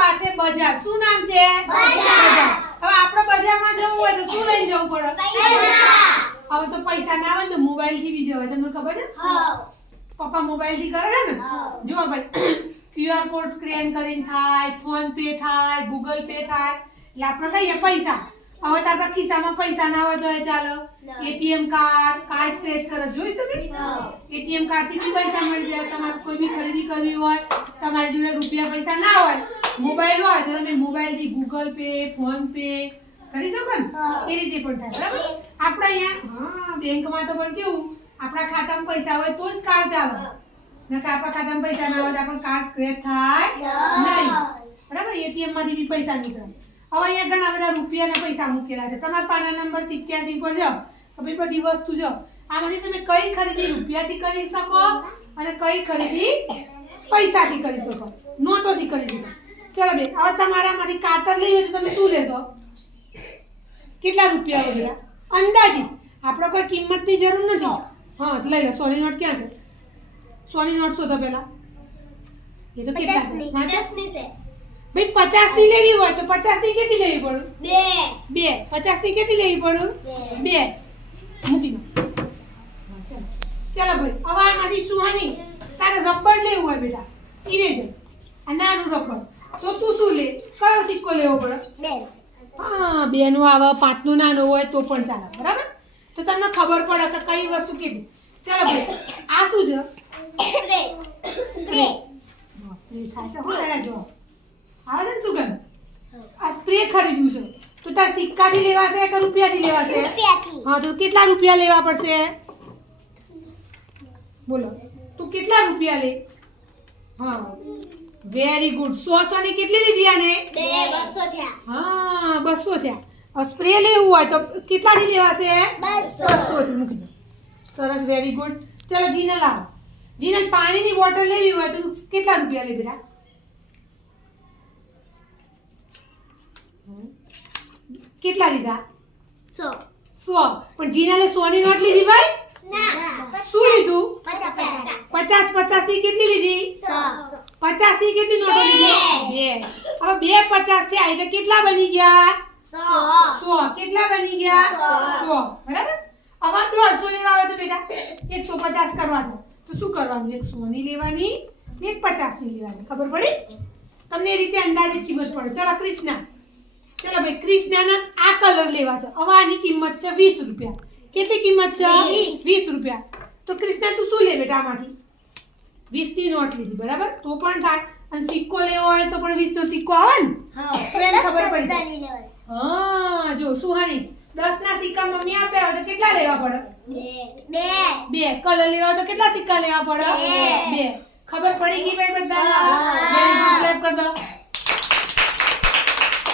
પાસે બજાર. શું નામ છે? બજાર. હવે આપણે બજારમાં જવું હોય તો શું લઈને જવું પડે? પૈસા. હવે તો પૈસા ના આવે તો મોબાઈલ થી બી જવાય. તમને ખબર છે? પપ્પા મોબાઈલ થી કરે છે ને? જો ભાઈ QR કોડ સ્કેન કરીને થાય, ફોન પે થાય, ગૂગલ પે થાય, એટલે આપણે કહીએ પૈસા. હવે તારા ખિસ્સામાં પૈસા ના હોય તો એ ચાલે. ATM કાર્ડ સ્ક્રેચ કરે જોઈ તમે? ATM કાર્ડ થી બી પૈસા મળી જાય. તમારે કોઈ બી ખરીદી કરવી હોય, તમારી જોડે રૂપિયા પૈસા ના હોય, મોબાઈલ હોય તો તમે મોબાઈલ થી ગૂગલ પે, ફોન પે કરી શકો ને? એ રીતે પણ થાય. બરાબર? આપણે અહીંયા બેંકમાં તો પણ કેવું, આપણા ખાતામાં પૈસા હોય તો જ કાર્ડ ચાલે. નકર આપણા ખાતામાં પૈસા ના હોય તો આપણો કાર્ડ સ્ક્રેચ થાય નહીં. બરાબર? ATM માંથી બી પૈસા નીકળે. હવે અહીંયા ઘણા બધા રૂપિયાના પૈસા મૂકેલા છે. તમારા પાના નંબર 87 પર જાઓ તો ભાઈ બધી વસ્તુ જાઓ. આમાંથી તમે કઈ ખરીદી રૂપિયાથી કરી શકો અને કઈ ખરીદી પૈસાથી કરી શકો, નોટોથી કરી શકો. ચલો બેન, હવે તમારામાંથી કાતર લઈ હોય તો તમે શું લેશો? કેટલા રૂપિયા વગેરે અંદાજિત. આપણે કોઈ કિંમતની જરૂર નથી. હા લઈ લો. સોની નોટ ક્યાં છે? સોની નોટ શોધો પહેલા. એ તો કેટલા છે? ભાઈ 50 ની લેવી હોય તો 50 ની કેટલી લેવી પડે? 2. 50 ની કેટલી લેવી પડે? 2. મૂકી દો. ચલો ભાઈ, હવે આમાંથી સુહાની તારે રબર લેવું હોય બેટા, ઇરેઝર, આ નાનું રબર, તો તું શું લે? કયો સિક્કો લેવો પડે? 2. હા 2 નું આવે, 5 નું નાનું હોય તો પણ ચાલે. બરાબર? તો તમને ખબર પડે કે કઈ વસ્તુ કેટલી. ચલો ભાઈ, આ શું છે? સ્પ્રે. સ્પ્રે થાય છે. જો આવે છે ને સુગંધ? આ સ્પ્રે ખરીદ્યું છે તો તાર સિક્કાથી લેવાશે કે રૂપિયાથી લેવાશે? રૂપિયાથી. હા તો કેટલા રૂપિયા લેવા પડશે? બોલો તું કેટલા રૂપિયા લે? હા વેરી ગુડ. 100 ની કેટલી લીધી આને? 200 થયા. હા 200 થયા. હવે સ્પ્રે લેવું હોય તો કેટલાથી લેવાશે? 200 થી. મૂકી દો. સરસ, વેરી ગુડ. ચલો જીને લાવો. જીને પાણીની બોટલ લેવી હોય તો કેટલા રૂપિયા લે બેટા? કેટલા લીધા? 100. પણ જીનાલે 100 ની નોટ લીધી ભાઈ? ના. શું લીધું? 50 ની કેટલી લીધી? 100. 50 ની કેટલી નોટો લીધી? 2. હવે 2 50 થયા એટલે કેટલા બની ગયા? 100. કેટલા બની ગયા? 100. બરાબર? હવે 150 લેવા હોય તો બેટા 150 કરવા છે તો શું કરવાનું? 100 ની લેવાની, 150 ની લેવાની. ખબર પડી? તમને એ રીતે અંદાજિત કિંમત પડે. ચલો કૃષ્ણા. ચલો ભાઈ, કૃષ્ણાના આ કલર લેવા છે. હવે આની કિંમત છે 20 રૂપિયા. કેટલી કિંમત છે? 20 રૂપિયા. તો કૃષ્ણા તું શું લે બેટા આમાંથી? 20 ની નોટ લીધી. બરાબર? તો પણ થાય. અને સિક્કો લેવો હોય તો પણ 20 નો સિક્કો આવે ને? તો એને ખબર પડી. હા જો સુહાની 10 ના સિક્કા મમ્મી આપ્યા હોય તો કેટલા લેવા પડે? 2. કલર લેવા હોય તો કેટલા સિક્કા લેવા પડે? 2. ખબર પડી ગઈ ભાઈ બધા? વેરી ગુડ, ક્લેપ કરી દો.